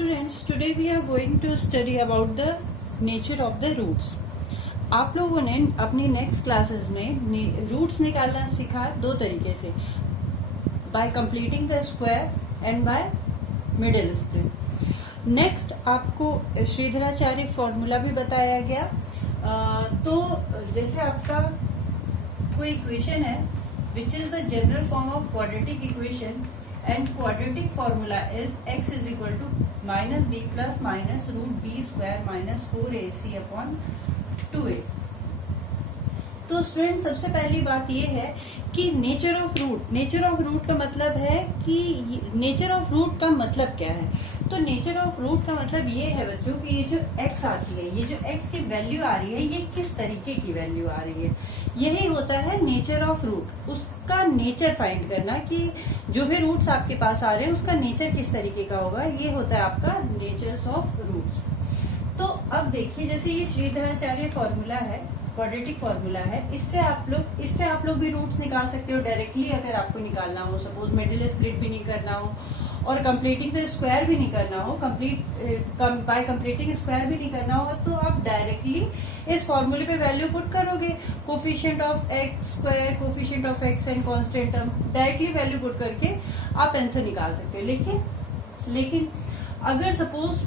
Students, today we are going to study about the nature of the roots. आप लोगों ने अपनी next classes में रूट्स निकालना सीखा दो तरीके से, by completing the square and by middle split. Next आपको श्रीधराचार्य फॉर्मूला भी बताया गया। तो जैसे आपका कोई इक्वेशन है which is the general form of quadratic equation and quadratic formula is x is equal to minus b plus minus root b square minus 4ac upon 2a। तो स्टूडेंट सबसे पहली बात ये है कि नेचर ऑफ रूट का मतलब है कि नेचर ऑफ रूट का मतलब क्या है। तो नेचर ऑफ रूट का मतलब ये है बच्चों कि ये जो x आती है, ये जो x की वैल्यू आ रही है, ये किस तरीके की वैल्यू आ रही है, यही होता है नेचर ऑफ रूट। उसका नेचर फाइंड करना कि जो भी रूट्स आपके पास आ रहे हैं उसका नेचर किस तरीके का होगा, ये होता है आपका नेचर ऑफ रूट्स। तो अब देखिए, जैसे ये श्रीधराचार्य फॉर्मूला है, क्वाड्रेटिक फॉर्मूला है, इससे आप लोग भी रूट्स निकाल सकते हो डायरेक्टली। अगर आपको निकालना हो, सपोज मिडिल स्प्लिट भी नहीं करना हो और कंप्लीटिंग द स्क्वायर भी नहीं करना हो, बाय कंप्लीटिंग स्क्वायर भी नहीं करना हो, तो आप डायरेक्टली इस फॉर्मूले पे वैल्यू पुट करोगे, coefficient of x square, coefficient of x and constant term, directly value put करके आप आंसर निकाल सकते हो। लेकिन अगर सपोज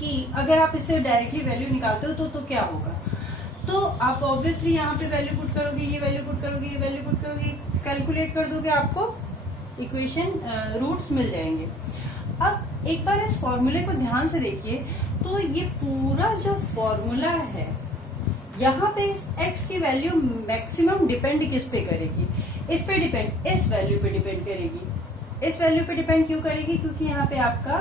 कि अगर आप इससे डायरेक्टली वैल्यू निकालते हो तो क्या होगा, तो आप ऑब्वियसली यहाँ पे वैल्यू पुट करोगे, ये वैल्यू पुट करोगे, ये वैल्यू पुट करोगे, कैलकुलेट कर दोगे, आपको इक्वेशन रूट्स मिल जाएंगे। अब एक बार इस फॉर्मूले को ध्यान से देखिए, तो ये पूरा जो फॉर्मूला है, यहाँ पे इस x की वैल्यू मैक्सिमम डिपेंड किस पे करेगी, इस पे डिपेंड, इस वैल्यू पे डिपेंड करेगी। इस वैल्यू पे डिपेंड क्यों करेगी, क्योंकि यहाँ पे आपका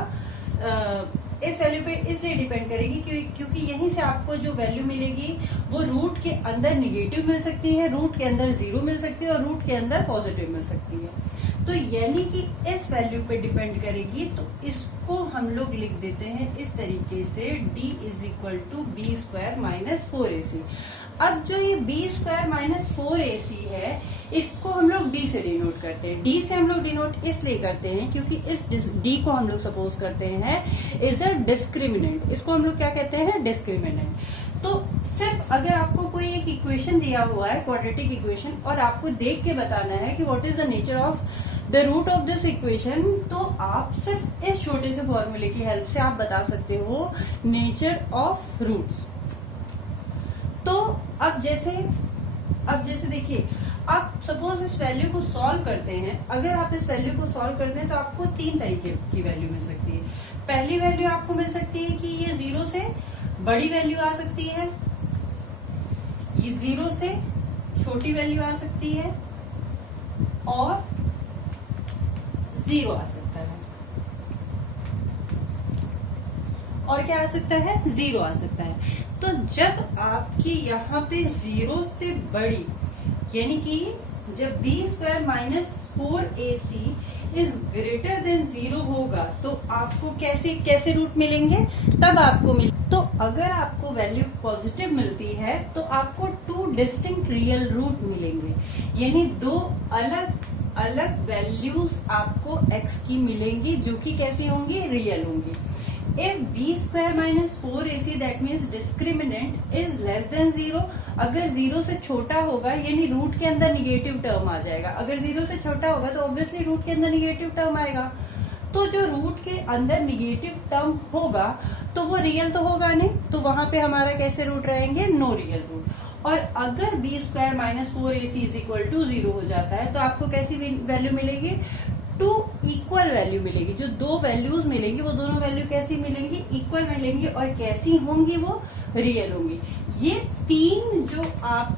इस वैल्यू पे इसलिए डिपेंड करेगी क्योंकि यहीं से आपको जो वैल्यू मिलेगी वो रूट के अंदर निगेटिव मिल सकती है, रूट के अंदर जीरो मिल सकती है और रूट के अंदर पॉजिटिव मिल सकती है। तो यानी कि इस वैल्यू पे डिपेंड करेगी। तो इसको हम लोग लिख देते हैं इस तरीके से, d is equal to B square minus 4ac। अब जो ये b स्क्वायर माइनस 4ac है, इसको हम लोग d से डिनोट करते हैं। d से हम लोग डिनोट इसलिए करते हैं क्योंकि इस d को हम लोग सपोज करते हैं इज अ डिस्क्रिमिनेंट। इसको हम लोग क्या कहते हैं, डिस्क्रिमिनेंट। तो सिर्फ अगर आपको कोई एक इक्वेशन दिया हुआ है, क्वाड्रेटिक इक्वेशन, और आपको देख के बताना है कि what is the nature of the root of this equation, तो आप सिर्फ इस छोटे से फॉर्मूले की हेल्प से आप बता सकते हो नेचर ऑफ रूट्स। तो अब जैसे देखिए, आप सपोज इस वैल्यू को सॉल्व करते हैं। अगर आप इस वैल्यू को सॉल्व करते हैं तो आपको तीन तरीके की वैल्यू मिल सकती है। पहली वैल्यू आपको मिल सकती है कि ये जीरो से बड़ी वैल्यू आ सकती है, ये जीरो से छोटी वैल्यू आ सकती है और जीरो आ सकता है। और क्या आ सकता है, जीरो आ सकता है। तो जब आपकी यहाँ पे जीरो से बड़ी, यानी कि जब b square minus 4ac is greater than zero होगा, तो आपको कैसे रूट मिलेंगे, तब आपको तो अगर आपको वैल्यू पॉजिटिव मिलती है तो आपको टू डिस्टिंक्ट रियल रूट मिलेंगे, यानी दो अलग अलग वैल्यूज आपको x की मिलेंगी जो कि कैसी होंगी, रियल होंगी। If b square minus 4ac that means discriminant is less than 0, अगर जीरो से छोटा होगा यानी रूट के अंदर निगेटिव टर्म आ जाएगा। अगर जीरो से छोटा होगा तो ऑब्वियसली रूट के अंदर निगेटिव टर्म आएगा। तो जो रूट के अंदर निगेटिव टर्म होगा तो वो रियल तो होगा नहीं, तो वहां पे हमारा कैसे रूट रहेंगे, नो रियल रूट। और अगर b square minus 4ac is equal to 0 हो जाता है तो आपको कैसी वैल्यू मिलेगी, टू इक्वल वैल्यू मिलेगी। जो दो वैल्यूज मिलेंगी वो दोनों वैल्यू कैसी मिलेंगी, इक्वल मिलेंगी, और कैसी होंगी, वो रियल होंगी। ये तीन जो आप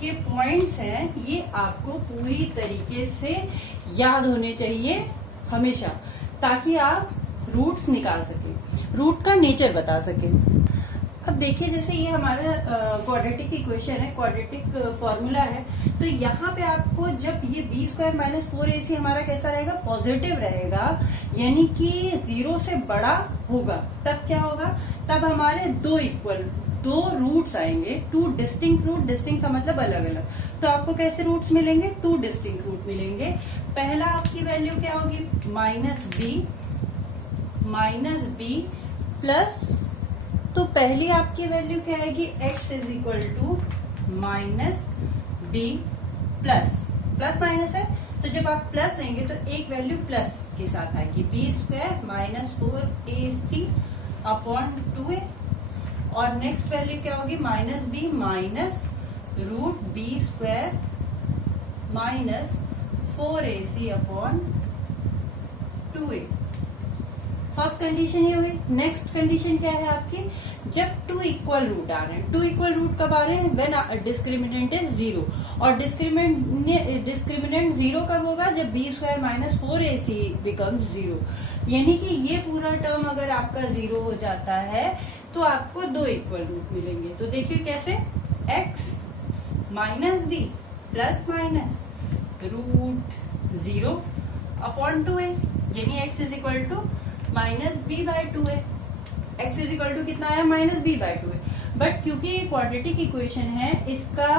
के पॉइंट्स हैं, ये आपको पूरी तरीके से याद होने चाहिए हमेशा, ताकि आप रूट्स निकाल सकें, रूट का नेचर बता सकें। अब देखिए, जैसे ये हमारा क्वाड्रेटिक इक्वेशन है, क्वाड्रेटिक फॉर्मूला है, तो यहाँ पे आपको जब ये b स्क्वायर माइनस 4ac हमारा कैसा रहेगा, पॉजिटिव रहेगा, यानी कि जीरो से बड़ा होगा, तब क्या होगा, तब हमारे दो रूट्स आएंगे, टू डिस्टिंक्ट रूट। डिस्टिंक्ट का मतलब अलग अलग। तो आपको कैसे रूट्स मिलेंगे, टू डिस्टिंक्ट रूट मिलेंगे। पहला आपकी वैल्यू क्या होगी, minus b minus B plus, तो पहली आपकी वैल्यू क्या आएगी, x is equal to minus B plus, plus minus है तो जब आप प्लस लेंगे तो एक वैल्यू प्लस के साथ आएगी, B square minus 4ac upon 2a, और नेक्स्ट वैल्यू क्या होगी, minus B minus root B square minus 4ac upon 2a। First condition ये हुई। नेक्स्ट कंडीशन क्या है आपकी, जब टू इक्वल रूट आ रहे हैं, टू इक्वल रूट कब आ रहे हैं, व्हेन डिस्क्रिमिनेंट इज 0, और डिस्क्रिमिनेंट 0 कब होगा, जब B square minus 4ac becomes 0, यानी कि ये पूरा टर्म अगर आपका 0 हो जाता है तो आपको दो इक्वल रूट मिलेंगे। तो देखिए कैसे, x minus B plus minus root 0 upon 2a, यानी x is equal to minus B by 2a, x is equal to कितना आया, minus B by 2a। But क्योंकि ये क्वाड्रेटिक इक्वेशन है, इसका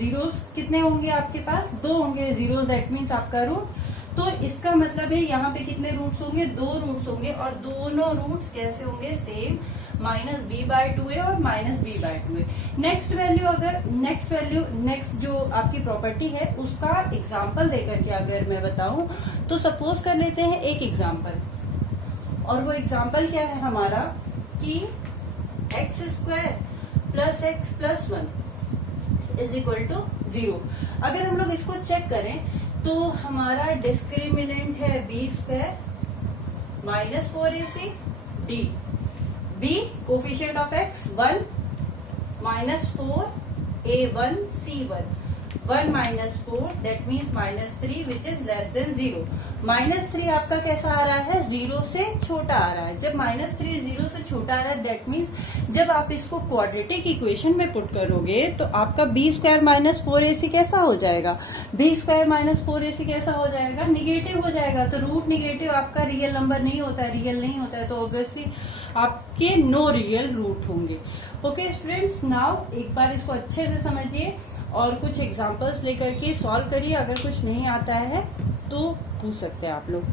जीरोस कितने होंगे आपके पास, दो होंगे जीरोस, दैट मीन्स आपका रूट, तो इसका मतलब है यहाँ पे कितने रूट्स होंगे, दो रूट्स होंगे, और दोनों रूट्स कैसे होंगे, same, minus B by 2a और minus B by 2a। Next जो आपकी प्रॉपर्टी है उसका एग्जाम्पल देकर के अगर मैं बताऊं तो सपोज कर लेते हैं एक एग्जाम्पल, और वो एग्जाम्पल क्या है हमारा कि x square plus x plus 1 is equal to 0। अगर हम लोग इसको चेक करें तो हमारा डिस्क्रिमिनेंट है B square minus 4ac D, B coefficient of x 1 minus 4a1 c1, 1 minus 4 that means minus 3 which is less than 0। Minus 3 आपका कैसा आ रहा है, 0 से छोटा आ रहा है। जब माइनस 3 0 से छोटा आ रहा है दैट मीन्स जब आप इसको क्वाड्रेटिक इक्वेशन में पुट करोगे तो आपका बी स्क्वायर माइनस 4ac कैसा हो जाएगा, बी स्क्वायर माइनस 4ac कैसा हो जाएगा, निगेटिव हो जाएगा। तो रूट निगेटिव आपका रियल नंबर नहीं होता है, रियल नहीं होता है, तो ऑब्वियसली आपके नो रियल रूट होंगे। ओके स्टूडेंट्स, नाउ एक बार इसको अच्छे से समझिए और कुछ एग्जाम्पल्स लेकर के सॉल्व करिए। अगर कुछ नहीं आता है तो पूछ सकते हैं आप लोग।